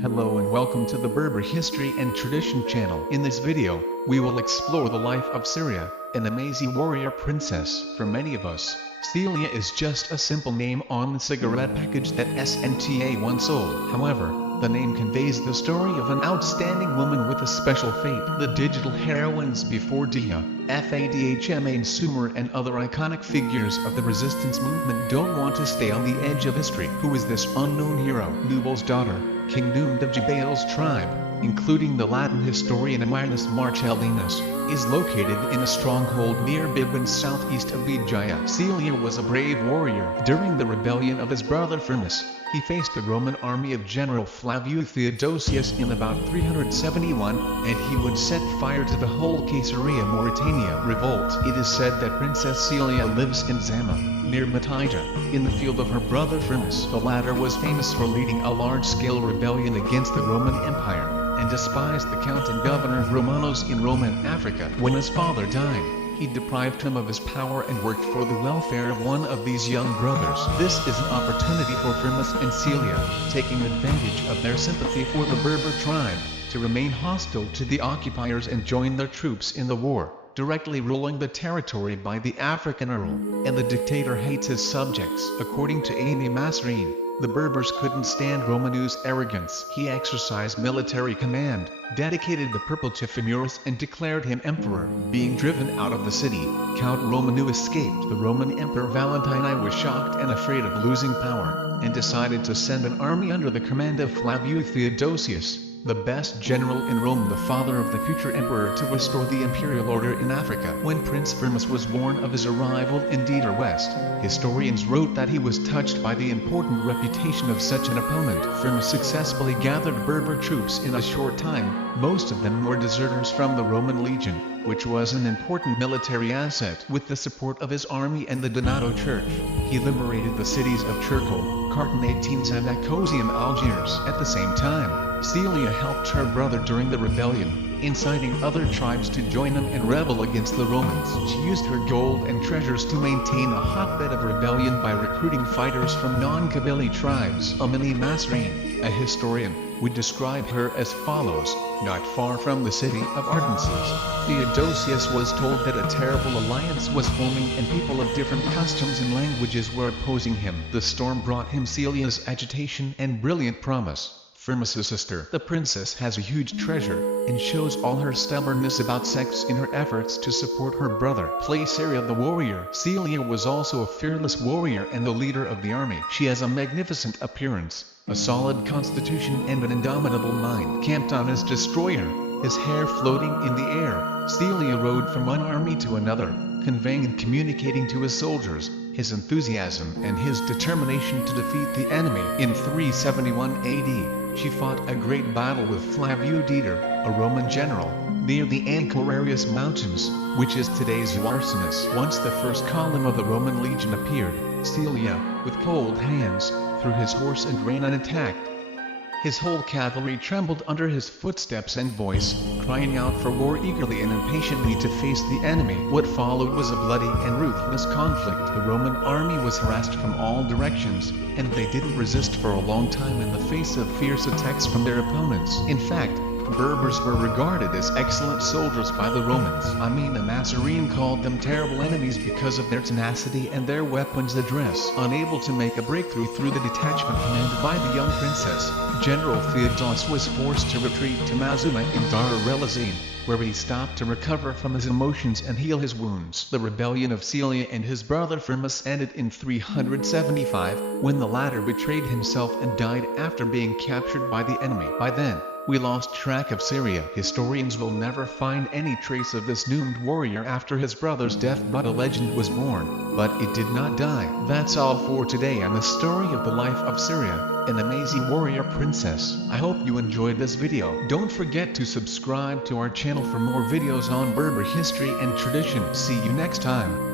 Hello and welcome to the Berber History and Tradition channel. In this video, we will explore the life of Cyria, an Amazigh warrior princess. For many of us, Cyria is just a simple name on the cigarette package that SNTA once sold. However, the name conveys the story of an outstanding woman with a special fate. The digital heroines before Dia, Fadhma and Sumer and other iconic figures of the resistance movement don't want to stay on the edge of history. Who is this unknown hero? Nubal's daughter, king doomed of Jubales tribe, including the Latin historian Ammianus Marcellinus, is located in a stronghold near Bibin southeast of Bijaya. Cyria was a brave warrior. During the rebellion of his brother Firmus, he faced the Roman army of General Flaviu Theodosius in about 371, and he would set fire to the whole Cyria Mauritania revolt. It is said that Princess Cyria lives in Zama, near Matija, in the field of her brother Firmus. The latter was famous for leading a large-scale rebellion against the Roman Empire, and despised the count and governor of Romanos in Roman Africa. When his father died, he deprived him of his power and worked for the welfare of one of these young brothers. This is an opportunity for Firmus and Cyria, taking advantage of their sympathy for the Berber tribe, to remain hostile to the occupiers and join their troops in the war, directly ruling the territory by the African Earl, and the dictator hates his subjects. According to Amazigh, the Berbers couldn't stand Romanu's arrogance. He exercised military command, dedicated the purple to Firmus and declared him emperor. Being driven out of the city, Count Romanu escaped. The Roman Emperor Valentini was shocked and afraid of losing power, and decided to send an army under the command of Flaviu Theodosius, the best general in Rome, the father of the future emperor, to restore the imperial order in Africa. When Prince Firmus was warned of his arrival in Deder West, historians wrote that he was touched by the important reputation of such an opponent. Firmus successfully gathered Berber troops in a short time. Most of them were deserters from the Roman legion, which was an important military asset. With the support of his army and the Donato Church, he liberated the cities of Turco, Cartagena and Nicosia, Algiers. At the same time, Cyria helped her brother during the rebellion, inciting other tribes to join him and rebel against the Romans. She used her gold and treasures to maintain a hotbed of rebellion by recruiting fighters from non-Kabyle tribes. Amazigh, a historian, would describe her as follows: not far from the city of Ardences, Theodosius was told that a terrible alliance was forming and people of different customs and languages were opposing him. The storm brought him Cyria's agitation and brilliant promise. Firmus's sister, the princess, has a huge treasure, and shows all her stubbornness about sex in her efforts to support her brother. Play Cyria the warrior. Cyria was also a fearless warrior and the leader of the army. She has a magnificent appearance, a solid constitution and an indomitable mind. Camped on his destroyer, his hair floating in the air, Cyria rode from one army to another, conveying and communicating to his soldiers his enthusiasm and his determination to defeat the enemy. In 371 AD, she fought a great battle with Flaviu Deder, a Roman general, near the Ancorarius Mountains, which is today's Arsenius. Once the first column of the Roman legion appeared, Cyria, with cold hands, threw his horse and ran unattacked. His whole cavalry trembled under his footsteps and voice, crying out for war eagerly and impatiently to face the enemy. What followed was a bloody and ruthless conflict. The Roman army was harassed from all directions, and they didn't resist for a long time in the face of fierce attacks from their opponents. In fact, Berbers were regarded as excellent soldiers by the Romans. Amazigh called them terrible enemies because of their tenacity and their weapons address. Unable to make a breakthrough through the detachment commanded by the young princess, General Theodosius was forced to retreat to Amazigh in Dar el-Azim, where he stopped to recover from his emotions and heal his wounds. The rebellion of Cyria and his brother Firmus ended in 375, when the latter betrayed himself and died after being captured by the enemy. By then, we lost track of Cyria. Historians will never find any trace of this doomed warrior after his brother's death, but a legend was born, but it did not die. That's all for today on the story of the life of Cyria, an Amazigh warrior princess. I hope you enjoyed this video. Don't forget to subscribe to our channel for more videos on Berber history and tradition. See you next time.